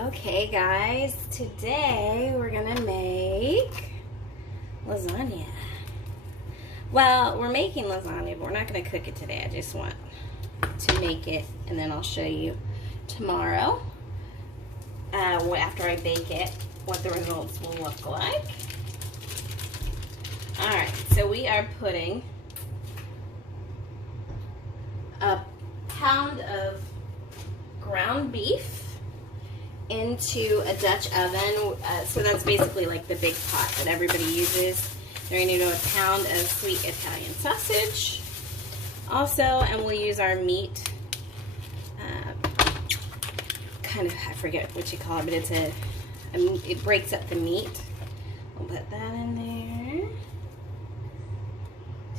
Okay guys, today we're gonna make lasagna. Well, we're making lasagna, but we're not gonna cook it today. I just want to make it, and then I'll show you tomorrow, after I bake it, what the results will look like. Alright, so we are putting a pound of ground beef into a Dutch oven. So that's basically like the big pot that everybody uses. We're going to do a pound of sweet Italian sausage also, and we'll use our meat, I forget what you call it, but it's it breaks up the meat. We'll put that in there.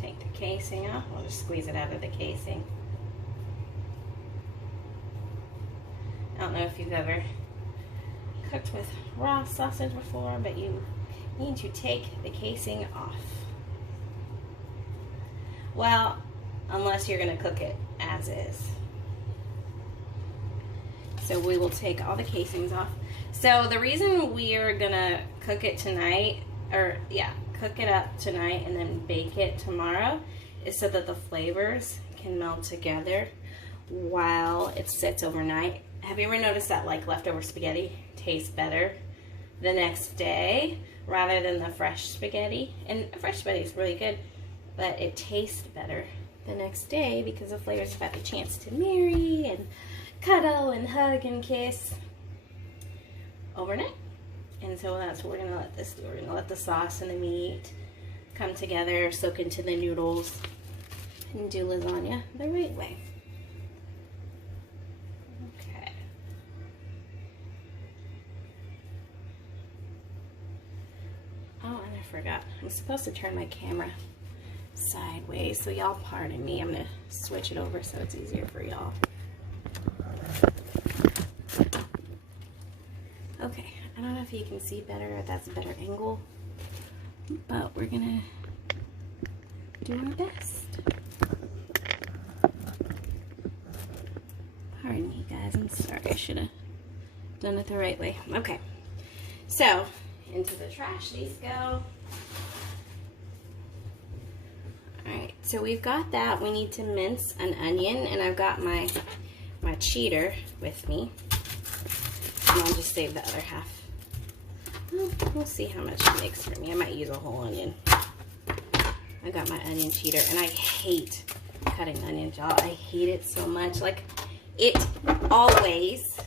Take the casing off. We'll just squeeze it out of the casing. I don't know if you've ever cooked with raw sausage before, but you need to take the casing off. Well, unless you're going to cook it as is. So we will take all the casings off. So the reason we are going to cook it tonight, cook it up tonight and then bake it tomorrow, is so that the flavors can meld together while it sits overnight. Have you ever noticed that like leftover spaghetti tastes better the next day rather than the fresh spaghetti? And fresh spaghetti is really good, but it tastes better the next day because the flavors have had the chance to marry and cuddle and hug and kiss overnight. And so that's what we're gonna let this do. We're gonna let the sauce and the meat come together, soak into the noodles, and do lasagna the right way. Okay. Oh, and I forgot. I'm supposed to turn my camera sideways, so y'all pardon me. I'm gonna switch it over so it's easier for y'all. Okay, I don't know if you can see better, if that's a better angle, but we're gonna do our best. Pardon me, guys, I'm sorry. I should have done it the right way. Okay, so into the trash these go. Alright, so we've got that. We need to mince an onion, and I've got my cheater with me. And I'll just save the other half. Well, we'll see how much it makes for me. I might use a whole onion. I got my onion cheater, and I hate cutting onions, y'all. I hate it so much. Like, it always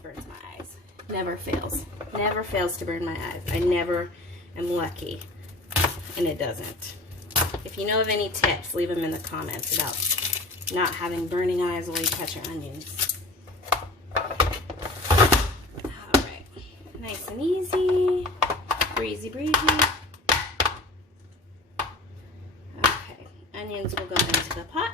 burns my eyes. Never fails. Never fails to burn my eyes. I never am lucky, and it doesn't. If you know of any tips, leave them in the comments about not having burning eyes while you cut your onions. Alright, nice and easy, breezy breezy. Okay, onions will go into the pot.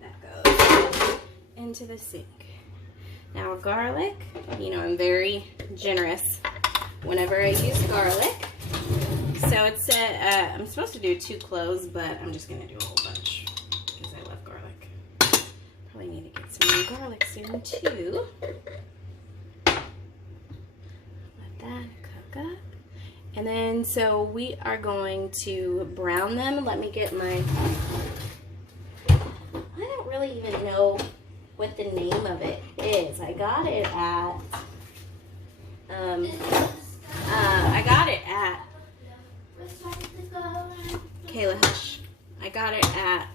That goes into the sink. Now garlic, you know, I'm very generous whenever I use garlic. So it's I'm supposed to do 2 cloves, but I'm just going to do a whole bunch because I love garlic. Probably need to get some new garlic soon too. Let that cook up. And then, so we are going to brown them. Let me get my, I don't really even know what the name of it is. I got it at, Kayla, hush. I got it at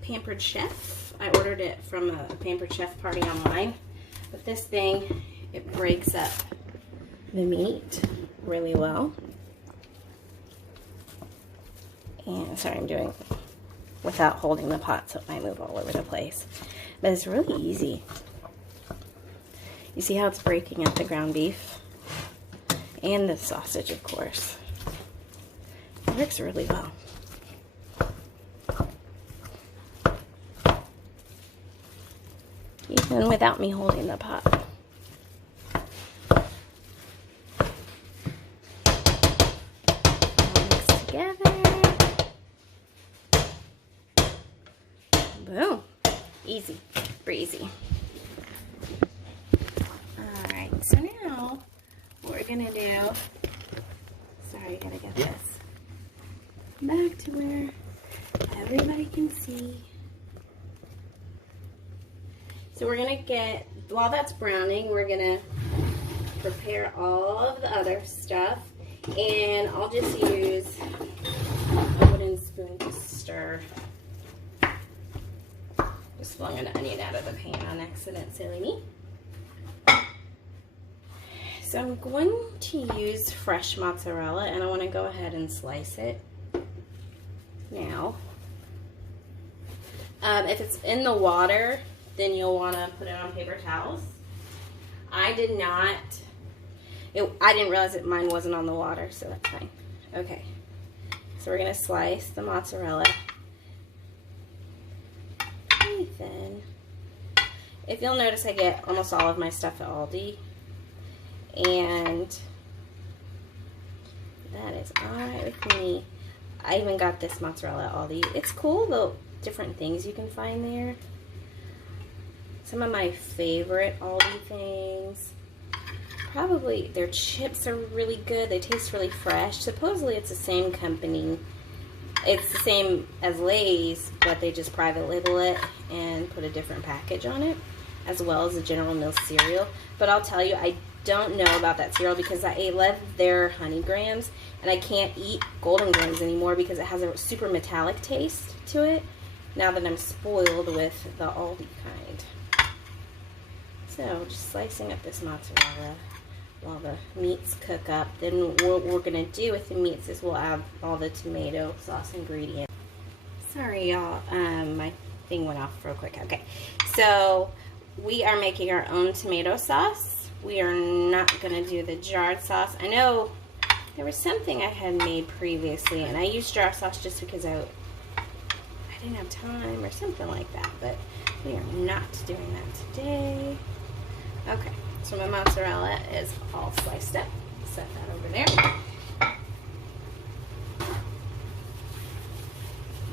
Pampered Chef. I ordered it from a Pampered Chef party online. But this thing, it breaks up the meat really well. And sorry, I'm doing without holding the pot, so it might move all over the place. But it's really easy. You see how it's breaking up the ground beef? And the sausage, of course. It works really well. Even without me holding the pot. together. Boom. Easy, breezy. Alright, so now what we're gonna do, sorry, I gotta get this back to where everybody can see. So we're gonna get, while that's browning, we're gonna prepare all of the other stuff, and I'll just use a wooden spoon to stir. Just flung an onion out of the pan on accident, silly me. So I'm going to use fresh mozzarella, and I want to go ahead and slice it now. If it's in the water, then you'll want to put it on paper towels. I did not. I didn't realize that mine wasn't on the water, so that's fine. Okay, so we're going to slice the mozzarella pretty thin. If you'll notice, I get almost all of my stuff at Aldi, and that is alright with me. I even got this mozzarella at Aldi. It's cool, the different things you can find there. Some of my favorite Aldi things, probably their chips are really good. They taste really fresh. Supposedly it's the same company. It's the same as Lay's, but they just private label it and put a different package on it, as well as the General Mills cereal. But I'll tell you, I don't know about that cereal because I love their honey grams, and I can't eat golden grams anymore because it has a super metallic taste to it, now that I'm spoiled with the Aldi kind. So just slicing up this mozzarella while the meats cook up. Then what we're going to do with the meats is we'll add all the tomato sauce ingredients. Sorry y'all, my thing went off real quick. Okay, so we are making our own tomato sauce. We are not going to do the jarred sauce. I know there was something I had made previously, and I used jar sauce just because I didn't have time or something like that, but we are not doing that today. Okay, so my mozzarella is all sliced up. Set that over there.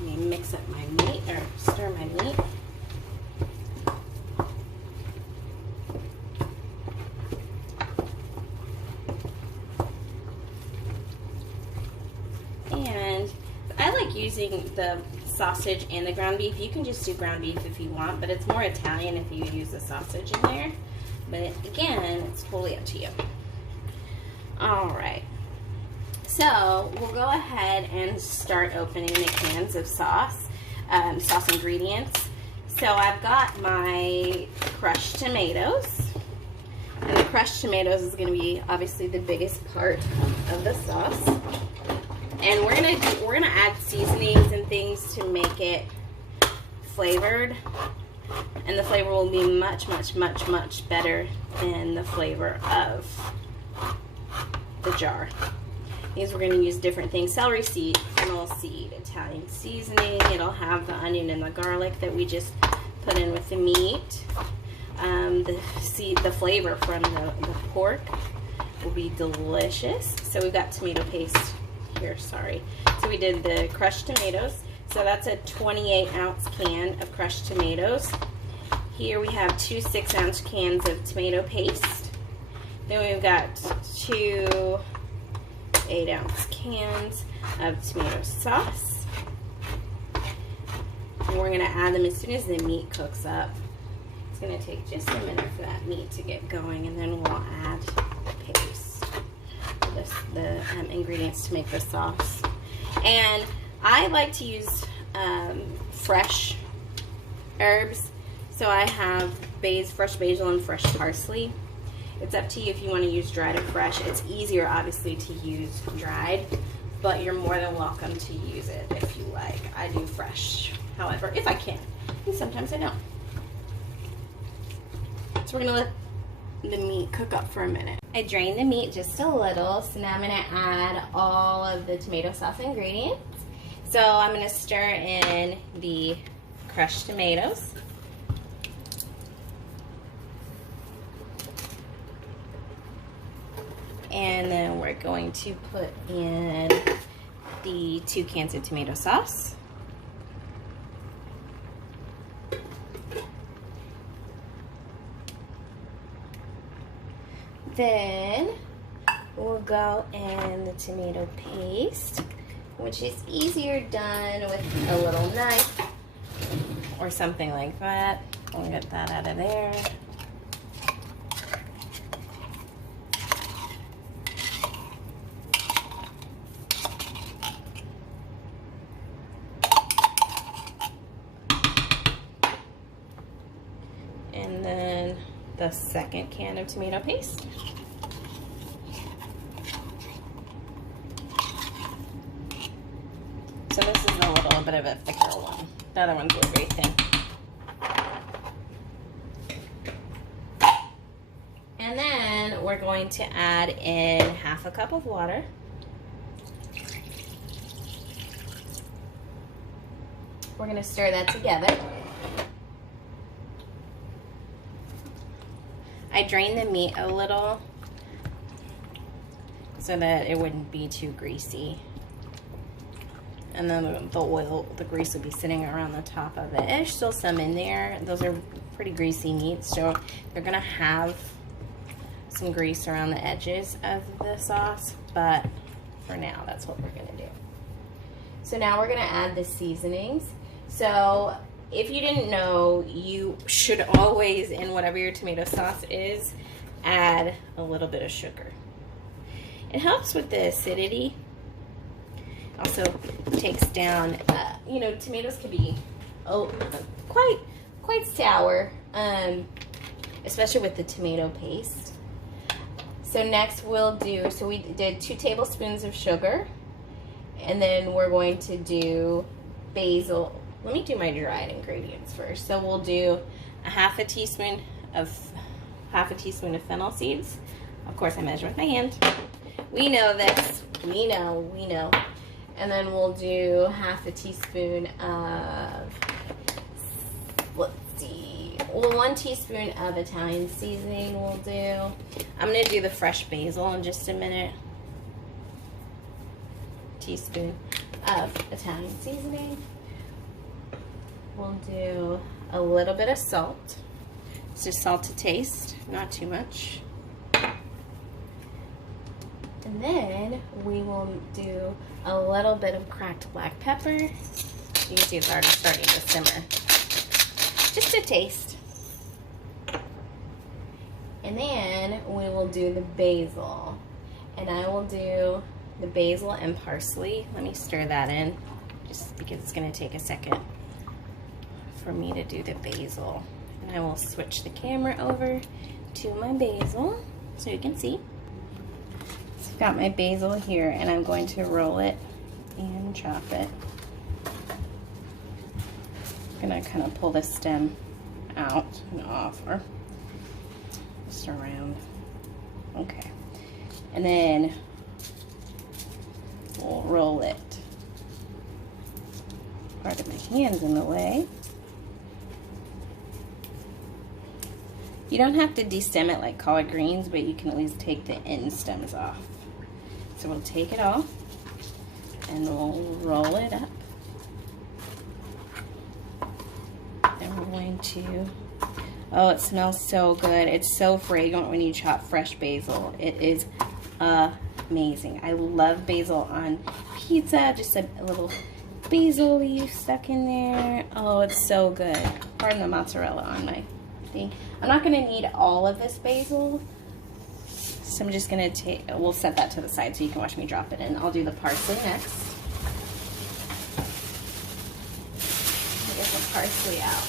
Let me mix up my meat, or stir my meat. And I like using the sausage and the ground beef. You can just do ground beef if you want, but it's more Italian if you use the sausage in there. But again, it's totally up to you. Alright, so we'll go ahead and start opening the cans of sauce, sauce ingredients. So I've got my crushed tomatoes, and the crushed tomatoes is going to be obviously the biggest part of the sauce. And we're gonna add seasonings and things to make it flavored. And the flavor will be much, much, much, much better than the flavor of the jar. These we're going to use different things. Celery seed, fennel seed, Italian seasoning. It'll have the onion and the garlic that we just put in with the meat. The flavor from the pork will be delicious. So we've got tomato paste here, sorry. So we did the crushed tomatoes. So that's a 28-ounce can of crushed tomatoes. Here we have 2 6-ounce cans of tomato paste. Then we've got 2 8-ounce cans of tomato sauce. And we're going to add them as soon as the meat cooks up. It's going to take just a minute for that meat to get going, and then we'll add the paste, the ingredients to make the sauce. And I like to use fresh herbs, so I have fresh basil and fresh parsley. It's up to you if you want to use dried or fresh. It's easier, obviously, to use dried, but you're more than welcome to use it if you like. I do fresh, however, if I can, and sometimes I don't. So we're going to let the meat cook up for a minute. I drained the meat just a little, so now I'm going to add all of the tomato sauce ingredients. So I'm going to stir in the crushed tomatoes. And then we're going to put in the 2 cans of tomato sauce. Then we'll go in the tomato paste, which is easier done with a little knife or something like that. We'll get that out of there. And then the 2nd can of tomato paste. So this is a little bit of a thicker one. The other ones were very thin. And then we're going to add in 1/2 cup of water. We're going to stir that together. I drained the meat a little so that it wouldn't be too greasy. And then the oil, the grease will be sitting around the top of it. There's still some in there. Those are pretty greasy meats, so they're gonna have some grease around the edges of the sauce, but for now, that's what we're gonna do. So now we're gonna add the seasonings. So if you didn't know, you should always, in whatever your tomato sauce is, add a little bit of sugar. It helps with the acidity. Also takes down, you know, tomatoes can be quite sour, especially with the tomato paste. So next we'll do, so we did 2 tablespoons of sugar, and then we're going to do basil. Let me do my dried ingredients first. So we'll do a 1/2 teaspoon of fennel seeds. Of course, I measure with my hand. We know this. We know. And then we'll do 1/2 teaspoon of, let's see, well, 1 teaspoon of Italian seasoning we'll do. I'm gonna do the fresh basil in just a minute. Teaspoon of Italian seasoning. We'll do a little bit of salt. It's just salt to taste, not too much. And then we will do a little bit of cracked black pepper. You can see it's already starting to simmer. Just a taste. And then we will do the basil. And I will do the basil and parsley. Let me stir that in, just because it's gonna take a second for me to do the basil. And I will switch the camera over to my basil so you can see. So I've got my basil here, and I'm going to roll it and chop it. I'm gonna kind of pull the stem out and off, or just around. Okay. And then we'll roll it. Pardon my hands in the way. You don't have to destem it like collard greens, but you can at least take the end stems off. So we'll take it off and we'll roll it up. And we're going to, oh, it smells so good. It's so fragrant when you chop fresh basil. It is amazing. I love basil on pizza, just a little basil leaf stuck in there. Oh, it's so good. Pardon the mozzarella on my thing. I'm not going to need all of this basil, so I'm just going to take, we'll set that to the side so you can watch me drop it in. I'll do the parsley next. Get the parsley out.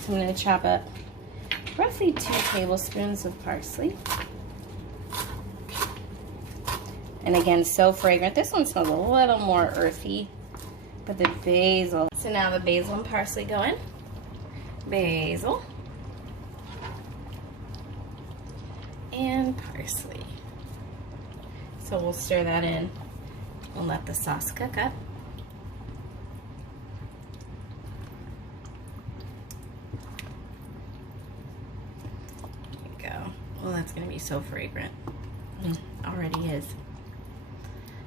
So I'm going to chop up roughly 2 tablespoons of parsley. And again, so fragrant. This one smells a little more earthy, but the basil. So now the basil and parsley go in. Basil. And parsley. So we'll stir that in. We'll let the sauce cook up. Oh, that's gonna be so fragrant. Already is.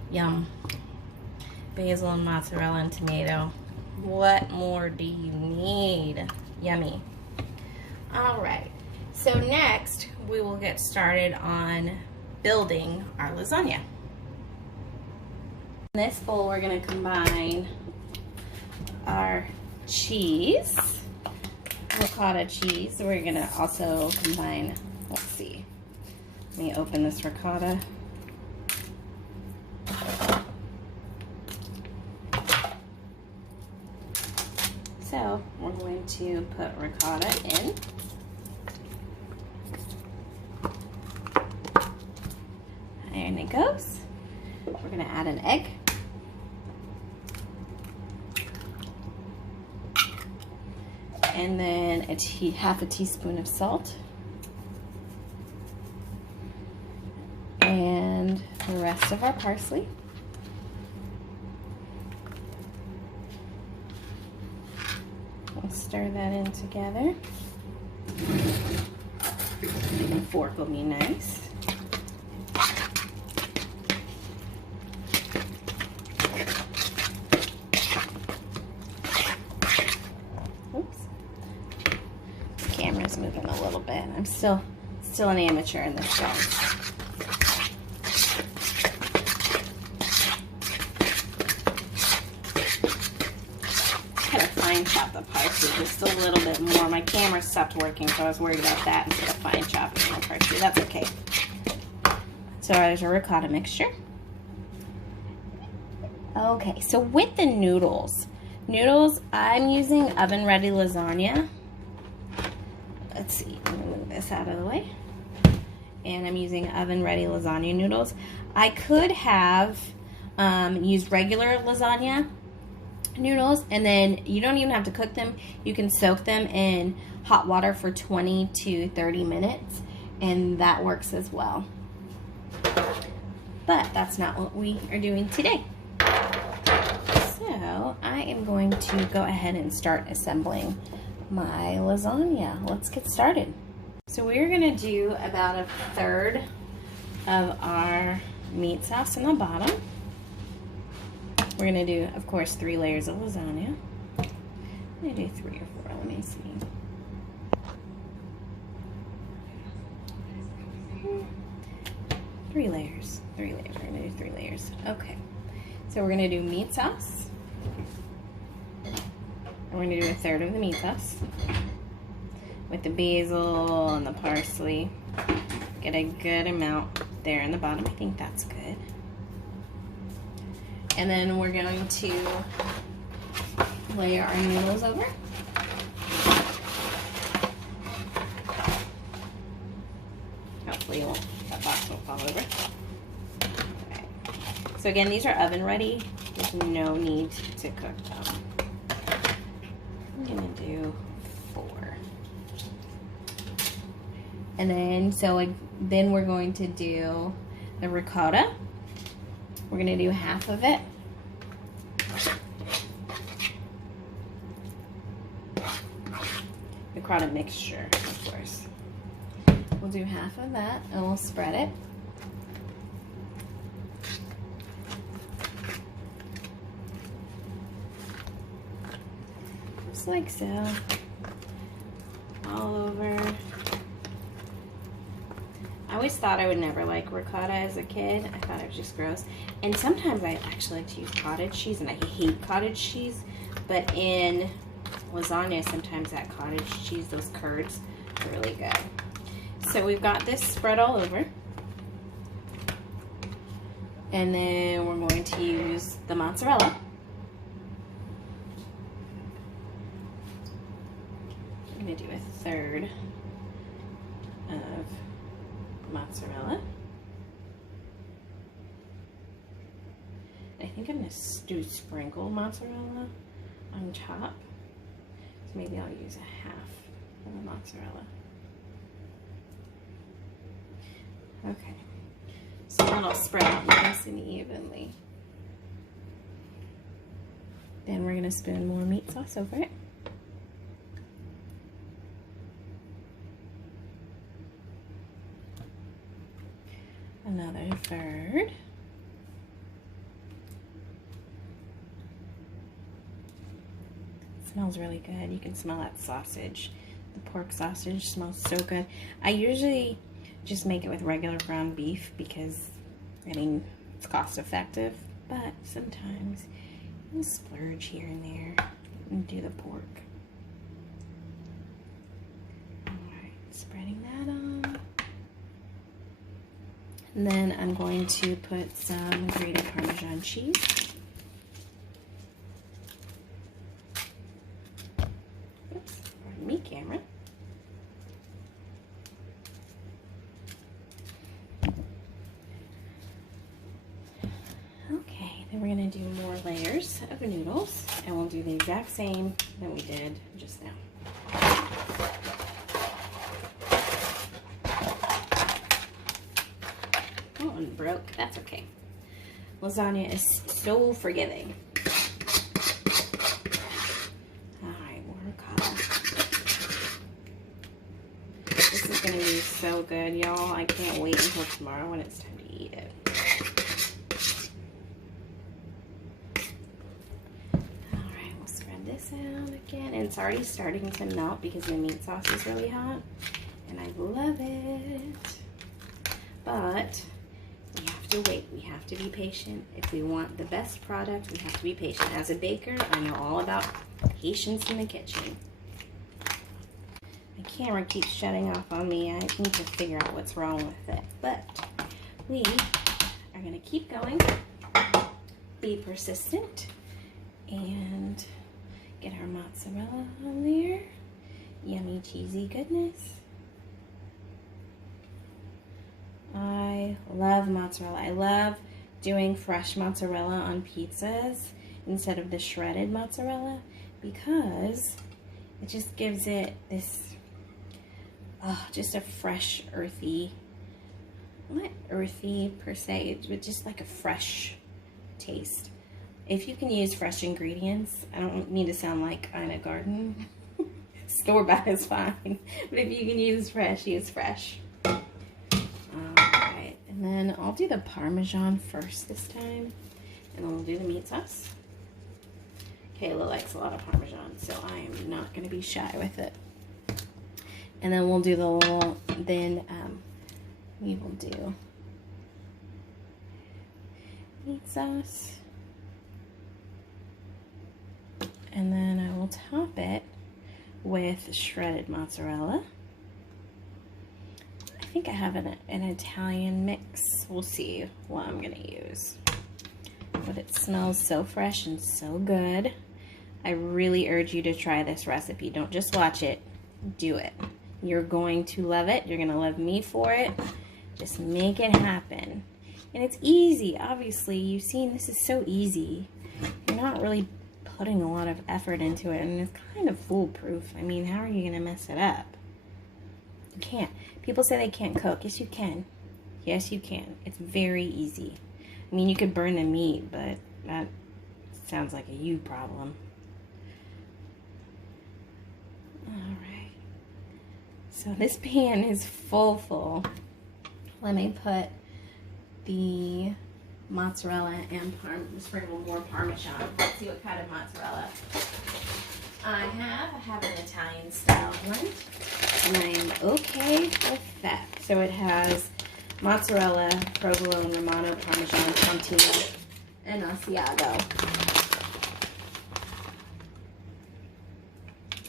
Yum. Basil and mozzarella and tomato. What more do you need? Yummy. All right, so next we will get started on building our lasagna. In this bowl, we're gonna combine our cheese, ricotta cheese. We're gonna also combine, let's see, let me open this ricotta. So we're going to put ricotta in. And it goes. We're gonna add an egg. And then half a teaspoon of salt. And the rest of our parsley. We'll stir that in together. The fork will be nice. Oops. The camera's moving a little bit. I'm still an amateur in this job. Fine chop the parsley just a little bit more. My camera stopped working, so I was worried about that instead of fine chopping the parsley. That's okay. So there's a ricotta mixture. Okay, so with the noodles, I'm using oven ready lasagna. Let's see, let me move this out of the way. And I'm using oven ready lasagna noodles. I could have used regular lasagna noodles, and then you don't even have to cook them. You can soak them in hot water for 20 to 30 minutes, and that works as well. But that's not what we are doing today. So I am going to go ahead and start assembling my lasagna. Let's get started. So we're gonna do about 1/3 of our meat sauce in the bottom. We're gonna do, of course, 3 layers of lasagna. I'm gonna do 3 or 4, let me see. Three layers, we're gonna do 3 layers. Okay, so we're gonna do meat sauce. And we're gonna do 1/3 of the meat sauce with the basil and the parsley. Get a good amount there in the bottom. I think that's good. And then we're going to layer our noodles over. Hopefully that box won't fall over. Okay. So again, these are oven ready. There's no need to cook them. I'm gonna do 4. And then, then we're going to do the ricotta. We're gonna do half of it. Ricotta mixture, of course. We'll do half of that and we'll spread it. Just like so. All over. I always thought I would never like ricotta as a kid. I thought it was just gross. And sometimes I actually like to use cottage cheese, and I hate cottage cheese. But in lasagna, sometimes that cottage cheese, those curds, are really good. So we've got this spread all over. And then we're going to use the mozzarella. I'm going to do 1/3 of mozzarella. I think I'm going to sprinkle mozzarella on top. So maybe I'll use 1/2 of the mozzarella. Okay. So that'll spread out nice and evenly. Then we're going to spoon more meat sauce over it. another third. It smells really good. You can smell that sausage. The pork sausage smells so good. I usually just make it with regular ground beef because, I mean, it's cost effective, but sometimes you can splurge here and there and do the pork. Alright, spreading that on. And then I'm going to put some grated Parmesan cheese. Oops, pardon me, camera. Okay, then we're going to do more layers of noodles, and we'll do the exact same that we did just now. Oh, and broke. That's okay. Lasagna is so forgiving. Alright, more ricotta. This is going to be so good, y'all. I can't wait until tomorrow when it's time to eat it. Alright, we'll spread this out again. And it's already starting to melt because the meat sauce is really hot. And I love it. But we have to wait. We have to be patient. If we want the best product, we have to be patient. As a baker, I know all about patience in the kitchen. My camera keeps shutting off on me. I need to figure out what's wrong with it. But we are going to keep going, be persistent, and get our mozzarella on there. Yummy, cheesy goodness. I love mozzarella. I love doing fresh mozzarella on pizzas instead of the shredded mozzarella because it just gives it this, just a fresh, earthy, not earthy per se, but just like a fresh taste. If you can use fresh ingredients, I don't mean to sound like I'm in a garden. Store-bought is fine. But if you can use fresh, use fresh. And then I'll do the Parmesan first this time, and then we'll do the meat sauce. Kayla likes a lot of Parmesan, so I am not going to be shy with it. And then we'll do the little, we will do meat sauce. And then I will top it with shredded mozzarella. I think I have an Italian mix. We'll see what I'm going to use. But it smells so fresh and so good. I really urge you to try this recipe. Don't just watch it. Do it. You're going to love it. You're going to love me for it. Just make it happen. And it's easy. Obviously, you've seen this is so easy. You're not really putting a lot of effort into it. And it's kind of foolproof. I mean, how are you going to mess it up? You can't. People say they can't cook. Yes, you can. Yes, you can. It's very easy. I mean, you could burn the meat, but that sounds like a you problem. Alright. So this pan is full. Let me put the mozzarella and sprinkle more Parmesan. Let's see what kind of mozzarella I have an Italian style one, and I am okay with that. So it has mozzarella, provolone, Romano, Parmesan, Contino, and Asiago.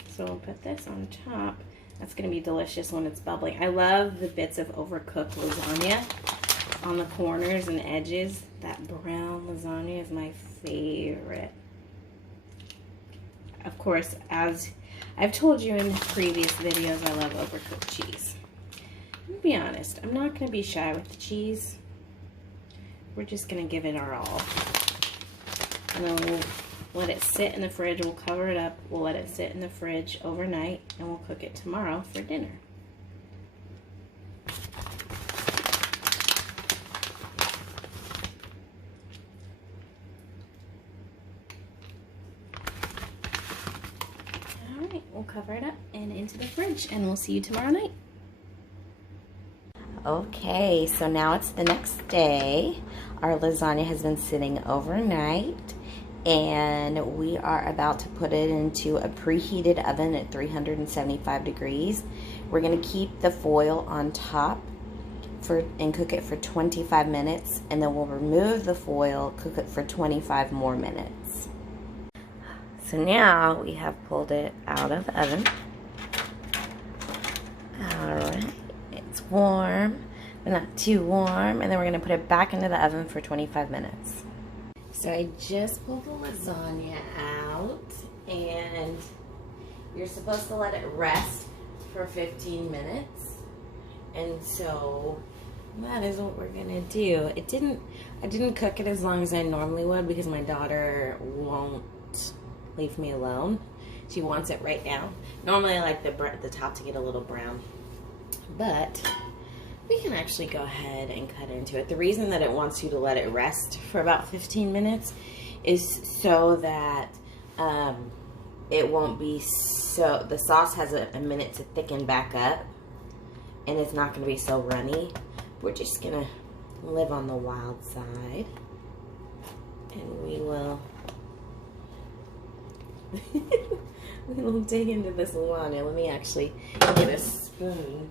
So we'll put this on top. That's going to be delicious when it's bubbling. I love the bits of overcooked lasagna on the corners and edges. That brown lasagna is my favorite. Of course, as I've told you in previous videos, I love overcooked cheese. To be honest, I'm not going to be shy with the cheese. We're just going to give it our all. And then we'll let it sit in the fridge. We'll cover it up. We'll let it sit in the fridge overnight, and we'll cook it tomorrow for dinner. Alright, we'll cover it up and into the fridge, and we'll see you tomorrow night. Okay, so now it's the next day. Our lasagna has been sitting overnight, and we are about to put it into a preheated oven at 375 degrees. We're going to keep the foil on top and cook it for 25 minutes, and then we'll remove the foil, cook it for 25 more minutes. So now we have pulled it out of the oven. Alright, it's warm, but not too warm, and then we're going to put it back into the oven for 25 minutes. So I just pulled the lasagna out, and you're supposed to let it rest for 15 minutes, and so that is what we're gonna do. I didn't cook it as long as I normally would because my daughter won't leave me alone. She wants it right now. Normally I like the top to get a little brown, but we can actually go ahead and cut into it. The reason that it wants you to let it rest for about 15 minutes is so that it won't be so, the sauce has a minute to thicken back up, and it's not going to be so runny. We're just going to live on the wild side, and we will dig into this lasagna. Let me actually get a spoon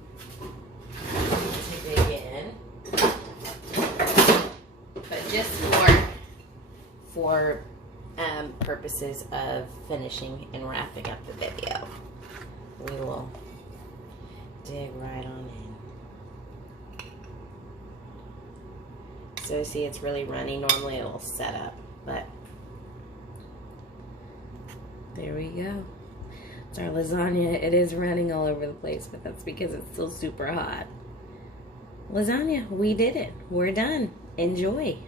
to dig in. But just for purposes of finishing and wrapping up the video, we will dig right on in. So see, it's really runny. Normally it will set up, but there we go. It's our lasagna. It is running all over the place, but that's because it's still super hot. Lasagna, we did it. We're done. Enjoy.